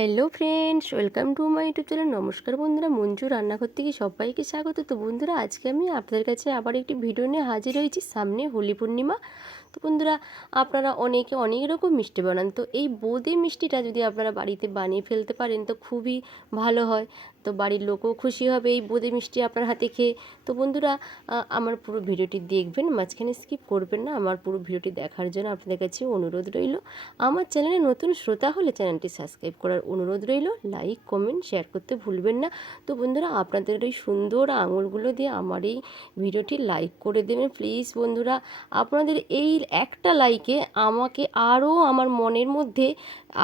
Hello friends, welcome to my YouTube channel. নমস্কার বন্ধুরা, মঞ্জু রান্নাঘর থেকে সবাইকে স্বাগত। তো বন্ধুরা, আজকে আমি আপনাদের কাছে আবার একটি ভিডিও নিয়ে হাজির হয়েছি। সামনে হোলি পূর্ণিমা। তো বন্ধুরা, আপনারা অনেকে অনেক রকম মিষ্টি বানান, তো এই বোঁদে মিষ্টিটা যদি আপনারা বাড়িতে বানিয়ে ফেলতে পারেন তো খুবই ভালো হয়। তো বাড়ির লোকও খুশি হবে এই বোঁদে মিষ্টি আপনার হাতে খেয়ে। তো বন্ধুরা, আমার পুরো ভিডিওটি দেখবেন, মাঝখানে স্কিপ করবেন না। আমার পুরো ভিডিওটি দেখার জন্য আপনাদের কাছে অনুরোধ রইল। আমার চ্যানেলে নতুন শ্রোতা হলে চ্যানেলটি সাবস্ক্রাইব করার অনুরোধ রইল। লাইক, কমেন্ট, শেয়ার করতে ভুলবেন না। তো বন্ধুরা, আপনাদের ওই সুন্দর আঙুলগুলো দিয়ে আমার এই ভিডিওটি লাইক করে দেবেন প্লিজ। বন্ধুরা, আপনাদের এই একটা লাইকে আমাকে আরও আমার মনের মধ্যে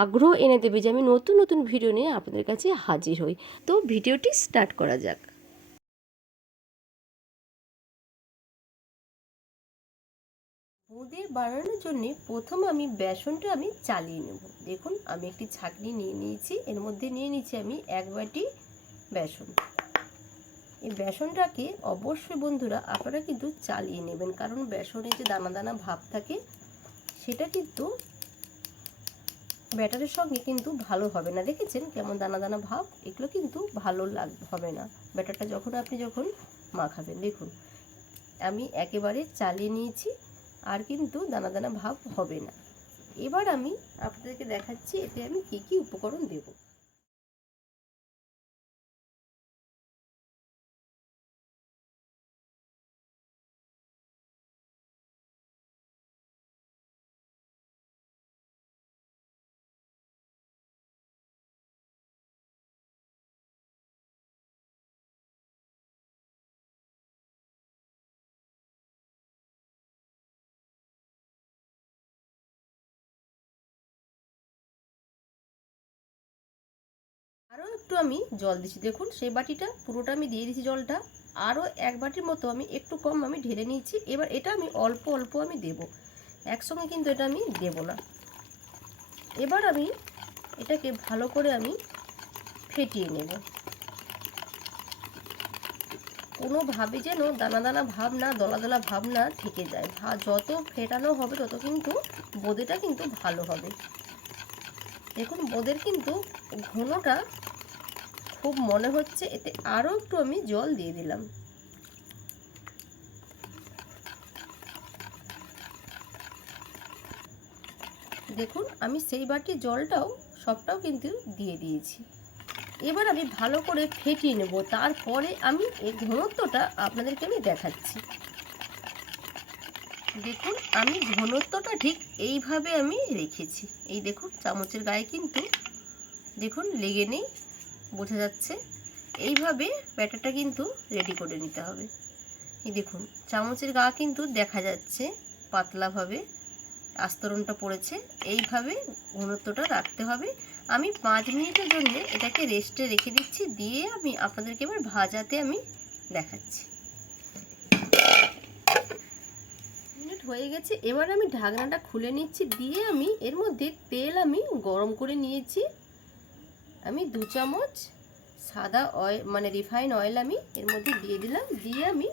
আগ্রহ এনে দেবে যে আমি নতুন নতুন ভিডিও নিয়ে আপনাদের কাছে হাজির হই। তো ভিডিওটি স্টার্ট করা যাক। বোঁদে বানানোর জন্য প্রথম আমি বেসনটা চালিয়ে নেব। দেখুন, আমি একটি ছাঁকনি নিয়ে নিয়েছি, এর মধ্যে নিয়ে নিচ্ছি আমি 1 বাটি বেসন। এই বেসনটাকে অবশ্যই বন্ধুরা আপনারা কিন্তু চালিয়ে নেবেন, কারণ বেসনে যে দানা দানা ভাব থাকে সেটা কিন্তু ব্যাটারের সঙ্গে কিন্তু ভালো হবে না। দেখেছেন কেমন দানা দানা ভাব? এগুলো কিন্তু ভালো হবে না ব্যাটারটা যখন মাখাবেন। দেখুন, আমি একেবারে চালিয়ে নিয়েছি, আর কিন্তু দানা দানা ভাব হবে না। এবার আমি আপনাদেরকে দেখাচ্ছি এতে আমি কি কি উপকরণ দেব। আরও একটু আমি জল দিচ্ছি। দেখুন, সেই বাটিটা পুরোটা আমি দিয়ে দিচ্ছি জলটা। আরও 1 বাটির মতো আমি একটু কম আমি ঢেলে নিয়েছি। এবার এটা আমি অল্প অল্প আমি দেব, একসঙ্গে কিন্তু এটা আমি দেব না। এবার আমি এটাকে ভালো করে আমি ফেটিয়ে নেব। কোনোভাবে যেন দানা দানা ভাব না, দলা দলা ভাব না থেকে যায়। যত ফেটানো হবে তত কিন্তু বোঁদেটা কিন্তু ভালো হবে। দেখুন, বোঁদের কিন্তু ঘনটা খুব মনে হচ্ছে, এতে আরও একটু আমি জল দিয়ে দিলাম। দেখুন, আমি সেই বাটির জলটাও সবটাও কিন্তু দিয়ে দিয়েছি। এবার আমি ভালো করে ফেটিয়ে নেব, তারপরে আমি এই ঘনত্বটা আপনাদেরকে আমি দেখাচ্ছি। দেখুন, আমি ঘনত্বটা ঠিক এইভাবে আমি রেখেছি। এই দেখুন, চামচের গায়ে কিন্তু দেখুন লেগে নেই, বোঝা যাচ্ছে। এইভাবে ব্যাটারটা কিন্তু রেডি করে নিতে হবে। এই দেখুন, চামচের গা কিন্তু দেখা যাচ্ছে পাতলাভাবে আস্তরণটা পড়েছে। এইভাবে ঘনত্বটা রাখতে হবে। আমি 5 মিনিটের জন্য এটাকে রেস্টে রেখে দিচ্ছি, দিয়ে আমি আপনাদেরকে এবার ভাজাতে আমি দেখাচ্ছি। মিনিট হয়ে গেছে, এবার আমি ঢাকনাটা খুলে নিচ্ছি, দিয়ে আমি এর মধ্যে তেল আমি গরম করে নিয়েছি। আমি 2 চামচ সাদা অয়েল মানে রিফাইন অয়েল আমি এর মধ্যে দিয়ে দিলাম, দিয়ে আমি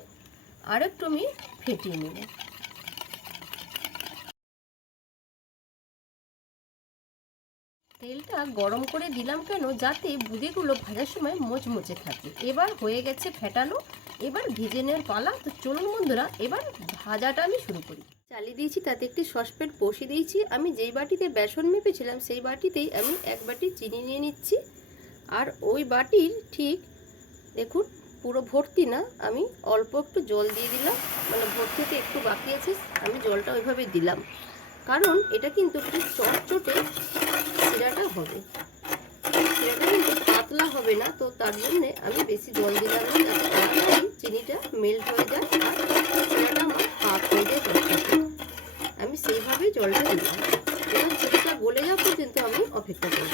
আরেকটু আমি ফেটিয়ে নেব। তেলটা গরম করে দিলাম কেন? যাতে বুঁদিগুলো ভাজার সময় মোচমোচে থাকে। এবার হয়ে গেছে ফেটানো, এবার ভেজে নেওয়ার পালা। তো চলুন বন্ধুরা, এবার ভাজাটা আমি শুরু করি। চালিয়ে দিয়েছি, তাতে একটি সসপ্যান বসিয়ে দিয়েছি। আমি যেই বাটিতে বেসন মেপেছিলাম সেই বাটিতেই আমি 1 বাটি চিনি নিয়ে নিচ্ছি। আর ওই বাটির ঠিক দেখুন পুরো ভর্তি না, আমি অল্প একটু জল দিয়ে দিলাম। মানে ভর্তিতে একটু বাকি আছে, আমি জলটা ওইভাবে দিলাম, কারণ এটা কিন্তু একটু চটচটে শিরাটা হবে। শিরাটা কিন্তু পাতলা হবে না, তো তার জন্যে আমি বেশি জল দিলাম না, যাতে তাড়াতাড়ি চিনিটা মেল্ট হয়ে যায় আর শিরাটা আমার হাফ হয়ে যায় তরকারিতে। আমি সেইভাবেই জলটা দিলাম। এবার চিনিটা গলে যাওয়া পর্যন্ত আমি অপেক্ষা করব।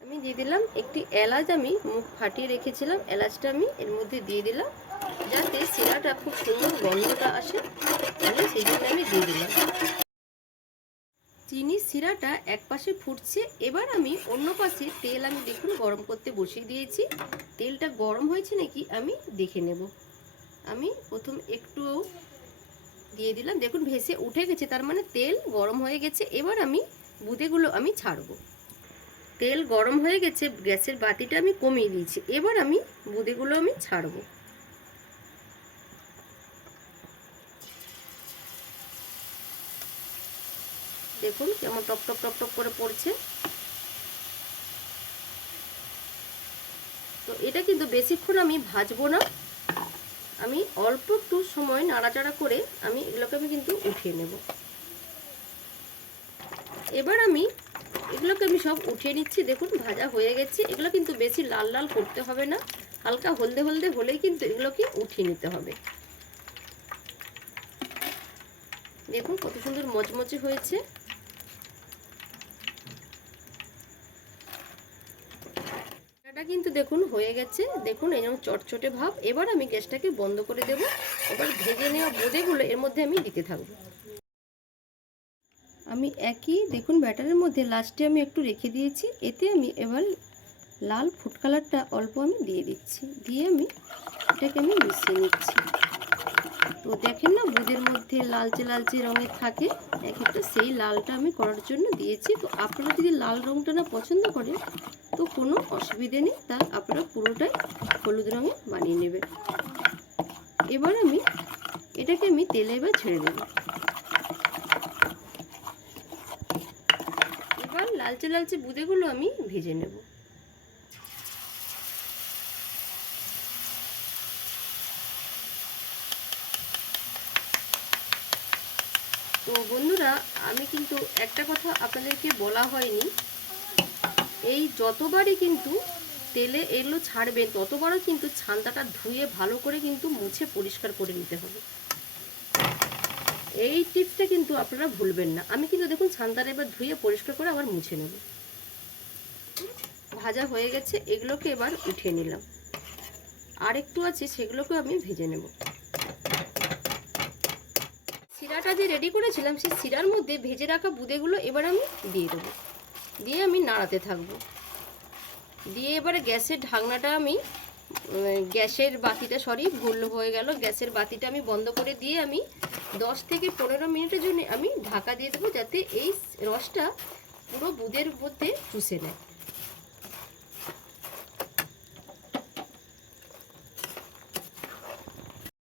আমি দিয়ে দিলাম একটি এলাচ, আমি মুখ ফাটিয়ে রেখেছিলাম, এলাচটা আমি এর মধ্যে দিয়ে দিলাম, যাতে শিরাটা খুব সুন্দর গন্ধটা আসে। আমি সেই জন্য আমি দিয়ে দিলাম। চিনির শিরাটা এক পাশে ফুটছে, এবার আমি অন্য পাশে তেল আমি দেখুন গরম করতে বসিয়ে দিয়েছি। তেলটা গরম হয়েছে নাকি আমি দেখে নেব। আমি প্রথম একটু দিয়ে দিলাম, দেখুন ভেসে উঠে গেছে, তার মানে তেল গরম হয়ে গেছে। এবার আমি বুঁদেগুলো আমি ছাড়বো। তেল গরম হয়ে গেছে, গ্যাসের বাতিটা আমি কমিয়ে দিয়েছি। এবার আমি বুঁদেগুলো আমি ছাড়বো। দেখুন কেমন টপ টপ টপ টপ করে পড়ছে। তো এটা কিন্তু বেশিক্ষণ আমি ভাজবো না, আমি অল্প একটু সময় নাড়াচাড়া করে আমি এগুলোকে কিন্তু উঠিয়ে নেব। এবার আমি এগুলোকে সব উঠিয়ে নিচ্ছি। দেখুন ভাজা হয়ে গেছে। এগুলো কিন্তু বেশি লাল লাল করতে হবে না, হালকা হলদে হলদে হলেই কিন্তু এগুলোকে উঠিয়ে নিতে হবে। দেখুন কত সুন্দর মচমচে হয়েছে। এটা কিন্তু দেখুন হয়ে গেছে। দেখুন এরকম চটচটে ভাব। এবার আমি গ্যাসটাকে বন্ধ করে দেব। এবার ভেজে নেওয়া বোঁদেগুলো এর মধ্যে আমি দিতে থাকবো। আমি একই দেখুন ব্যাটারের মধ্যে লাস্টে আমি একটু রেখে দিয়েছি। এতে আমি এবার লাল ফুড কালারটা অল্প আমি দিয়ে দিচ্ছি, দিয়ে আমি এটাকে আমি মিশিয়ে নিচ্ছি। তো দেখেন না বুঁদের মধ্যে লালচে লালচে রঙের থাকে এক একটা, সেই লালটা আমি করার জন্য দিয়েছি। তো আপনারা যদি লাল রঙটা না পছন্দ করেন তো কোনো অসুবিধে নেই, তা আপনারা পুরোটাই হলুদ রঙে বানিয়ে নেবেন। এবার আমি এটাকে আমি তেলে এবার ছেড়ে দেব। এবার লালচে লালচে বুঁদেগুলো আমি ভেজে নেব। তো বন্ধুরা আমি কিন্তু একটা কথা আপনাদেরকে বলা হয়নি, এই যতবারই কিন্তু তেলে এগুলো ছাড়বেন ততবারও কিন্তু ছান্তাটা ধুয়ে ভালো করে কিন্তু মুছে পরিষ্কার করে নিতে হবে। এই টিপসটা কিন্তু আপনারা ভুলবেন না। আমি কিন্তু দেখুন ছান্তাটা এবার ধুয়ে পরিষ্কার করে আবার মুছে নেব। ভাজা হয়ে গেছে, এগুলোকে এবার উঠিয়ে নিলাম। আর একটু আছে সেগুলোকে আমি ভেজে নেব। শিরাটা যে রেডি করেছিলাম সেই শিরার মধ্যে ভেজে রাখা বুঁদেগুলো এবার আমি দিয়ে দেবো, দিয়ে আমি নাড়াতে থাকবো। দিয়ে এবারে গ্যাসের ঢাকনাটা আমি গ্যাসের বাতিটা ভুল হয়ে গেল, গ্যাসের বাতিটা আমি বন্ধ করে দিয়ে আমি 10 থেকে 15 মিনিটের জন্য আমি ঢাকা দিয়ে দেবো, যাতে এই রসটা পুরো বুঁদের মধ্যে চুষে নেয়।